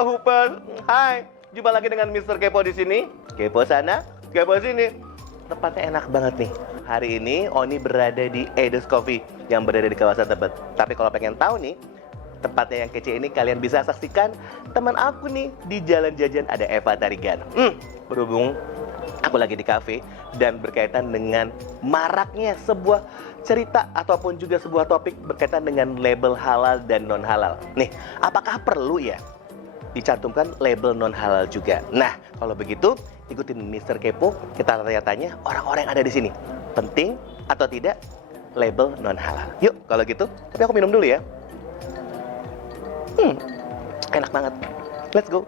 Halo Hooper, hai. Jumpa lagi dengan Mr. Kepo di sini. Kepo sana, kepo sini. Tempatnya enak banget nih. Hari ini Oni berada di Edo's Coffee yang berada di kawasan Tebet. Tapi kalau pengen tahu nih, tempatnya yang kece ini kalian bisa saksikan teman aku nih di Jalan Jajan ada Eva Tarigan. Berhubung aku lagi di cafe dan berkaitan dengan maraknya sebuah cerita ataupun juga sebuah topik berkaitan dengan label halal dan non halal. Nih, apakah perlu ya dicantumkan label non halal juga? Nah, kalau begitu ikutin Mr. Kepo, kita tanya-tanya orang-orang yang ada di sini. Penting atau tidak label non halal? Yuk, kalau gitu, tapi aku minum dulu ya. Enak banget. Let's go.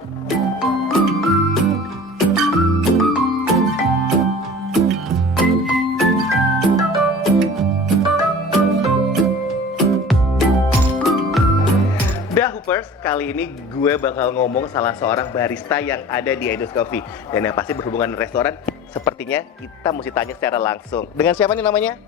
Hoopers, kali ini gue bakal ngomong salah seorang barista yang ada di Edo's Coffee. Dan yang pasti berhubungan dengan restoran, sepertinya kita mesti tanya secara langsung. Dengan siapa nih namanya?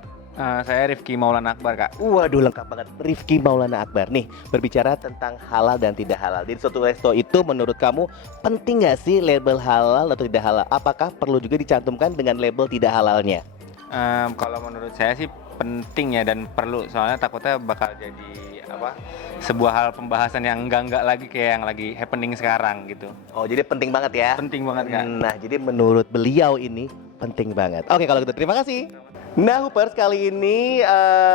Saya Rifki Maulana Akbar, Kak. Waduh, lengkap banget. Rifki Maulana Akbar. Nih, berbicara tentang halal dan tidak halal. Di suatu resto itu menurut kamu penting nggak sih label halal atau tidak halal? Apakah perlu juga dicantumkan dengan label tidak halalnya? Kalau menurut saya sih penting ya dan perlu, soalnya takutnya bakal jadi sebuah hal pembahasan yang enggak lagi kayak yang lagi happening sekarang gitu. Oh, jadi penting banget ya? Penting banget, Kak. Nah, jadi menurut beliau ini penting banget. Oke, kalau gitu terima kasih. Nah, Hoopers, kali ini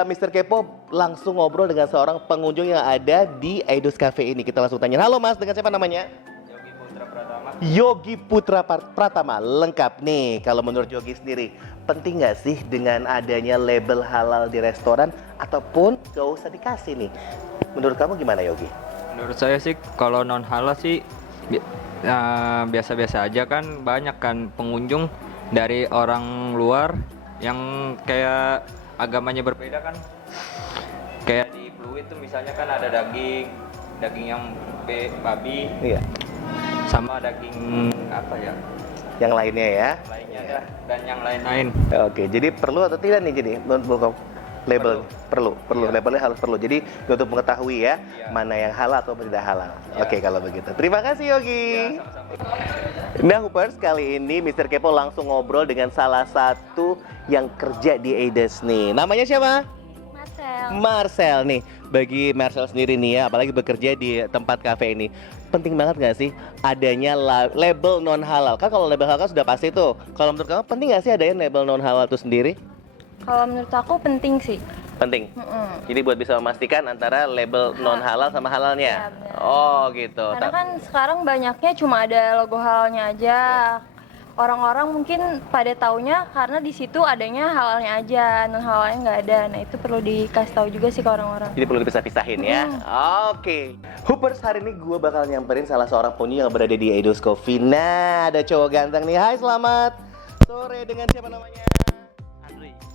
Mr. Kepo langsung ngobrol dengan seorang pengunjung yang ada di Edo's Cafe ini. Kita langsung tanya. Halo Mas, dengan siapa namanya? Yogi Putra Pratama. Yogi Putra Pratama. Lengkap nih, kalau menurut Yogi sendiri, penting nggak sih dengan adanya label halal di restoran ataupun gak usah dikasih nih? Menurut kamu gimana, Yogi? Menurut saya sih kalau non halal sih biasa-biasa aja, kan banyak kan pengunjung dari orang luar yang kayak agamanya berbeda kan. Kayak di Pluit tuh misalnya kan ada daging yang babi. Iya. Sama daging apa ya? Yang lainnya ya? Lainnya dah, dan yang lain-lain. Oke, jadi perlu atau tidak nih jadi menurut kamu? Label perlu, Iya. labelnya harus perlu. Jadi untuk mengetahui ya Iya. mana yang halal atau tidak halal. Iya. Oke, kalau begitu. Terima kasih Yogi. Ya, sama-sama. Nah, Hoopers, kali ini Mr. Kepo langsung ngobrol dengan salah satu yang kerja di Edo's nih. Namanya siapa? Marcel nih. Bagi Marcel sendiri nih ya, apalagi bekerja di tempat kafe ini, penting banget nggak sih adanya label non halal? Kan kalau label halal kan sudah pasti tuh. Kalau menurut kamu penting nggak sih adanya label non halal itu sendiri? Kalau menurut aku penting sih. Penting. Jadi buat bisa memastikan antara label non halal sama halalnya. Iya, benar. Oh gitu. Karena kan sekarang banyaknya cuma ada logo halalnya aja. Orang-orang mungkin pada taunya karena di situ adanya halalnya aja, non halalnya nggak ada. Nah itu perlu dikasih tahu juga sih ke orang-orang. Jadi perlu dipisah-pisahin ya. Oke. Hoopers, hari ini gue bakal nyamperin salah seorang pengunjung yang berada di Edo's Coffee. Nah, ada cowok ganteng nih. Hai, selamat sore. Dengan siapa namanya?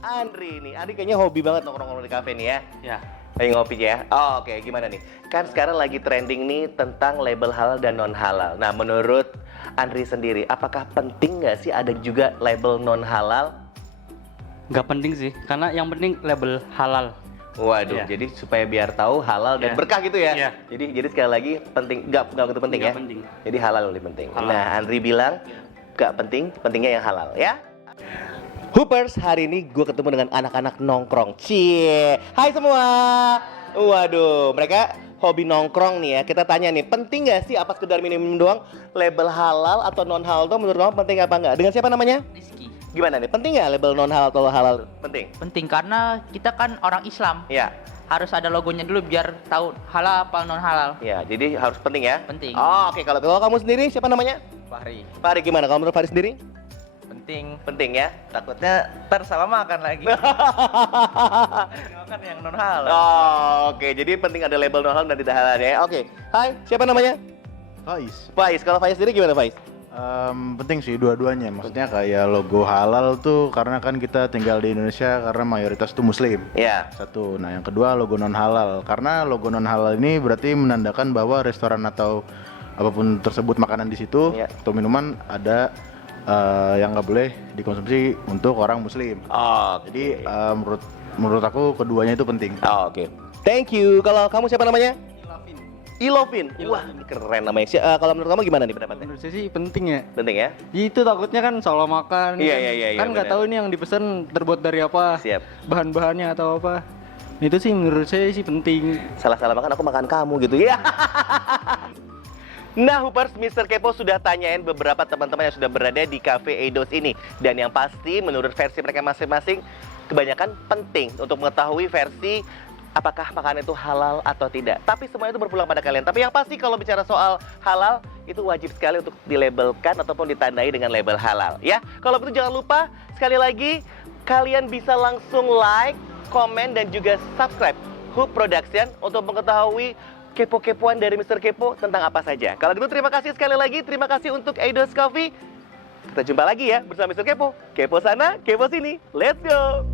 Andri nih. Andri kayaknya hobi banget nongkrong-nongkrong di kafe nih ya. Ya. Lagi ngopi ya. Oh, oke, gimana nih? Kan sekarang lagi trending nih tentang label halal dan non halal. Nah, menurut Andri sendiri, apakah penting nggak sih ada juga label non halal? Nggak penting sih, karena yang penting label halal. Waduh, Iya. jadi supaya biar tahu halal dan Iya. berkah gitu ya. Iya. Jadi sekali lagi penting, nggak begitu penting Nggak ya. penting. Jadi halal lebih penting. Halal. Nah, Andri bilang nggak penting, pentingnya yang halal ya. Hoopers, hari ini gue ketemu dengan anak-anak nongkrong. Cie, hai semua. Waduh, mereka hobi nongkrong nih ya. Kita tanya nih, penting nggak sih apa sekedar minum doang label halal atau non halal tuh menurut kamu penting apa nggak? Dengan siapa namanya? Rizky. Gimana nih? Penting nggak label non halal atau halal? Penting. Penting karena kita kan orang Islam. Ya, Harus ada logonya dulu biar tahu halal apa non halal. ya. Jadi harus penting ya. Penting. Oh, oke. Kalau kamu sendiri siapa namanya? Fahri. Fahri, gimana? Kalau menurut Fahri sendiri? Penting. Penting ya. Takutnya ntar salah makan lagi. Makan yang non halal. Oh, oke. Jadi penting ada label non halal dan tidak halal ya. Oke. Hai, siapa namanya? Faiz. Faiz. Kalau Faiz sendiri gimana, Faiz? Penting sih dua-duanya. Maksudnya kayak logo halal tuh karena kan kita tinggal di Indonesia karena mayoritas tuh muslim. Ya. Satu. Nah, yang kedua logo non halal. Karena logo non halal ini berarti menandakan bahwa restoran atau apapun tersebut makanan di situ Iya. atau minuman ada yang nggak boleh dikonsumsi untuk orang muslim. Oh, Jadi menurut aku keduanya itu penting. Oh, oke. Thank you. Kalau kamu siapa namanya? Ilovin. Wah, ini keren namanya. Kalau menurut kamu gimana nih pendapatnya? Menurut saya sih penting ya. Penting ya? Itu takutnya kan salah makan. Iya, kan, iya, iya, kan nggak benar. tahu ini yang dipesan terbuat dari apa. Siap. Bahan-bahannya atau apa. Itu sih menurut saya sih penting. Salah-salah makan aku makan kamu gitu ya. Nah, Hoopers, Mr. Kepo sudah tanyain beberapa teman-teman yang sudah berada di Cafe Eidos ini. Dan yang pasti menurut versi mereka masing-masing, kebanyakan penting untuk mengetahui versi apakah makanan itu halal atau tidak. Tapi semua itu berpulang pada kalian. Tapi yang pasti kalau bicara soal halal, itu wajib sekali untuk dilabelkan ataupun ditandai dengan label halal. Ya, kalau begitu jangan lupa, sekali lagi, kalian bisa langsung like, komen, dan juga subscribe Hoop Production untuk mengetahui kepo-kepoan dari Mr. Kepo tentang apa saja. Kalau gitu terima kasih sekali lagi, terima kasih untuk Eidos Coffee. Kita jumpa lagi ya bersama Mr. Kepo. Kepo sana, kepo sini. Let's go!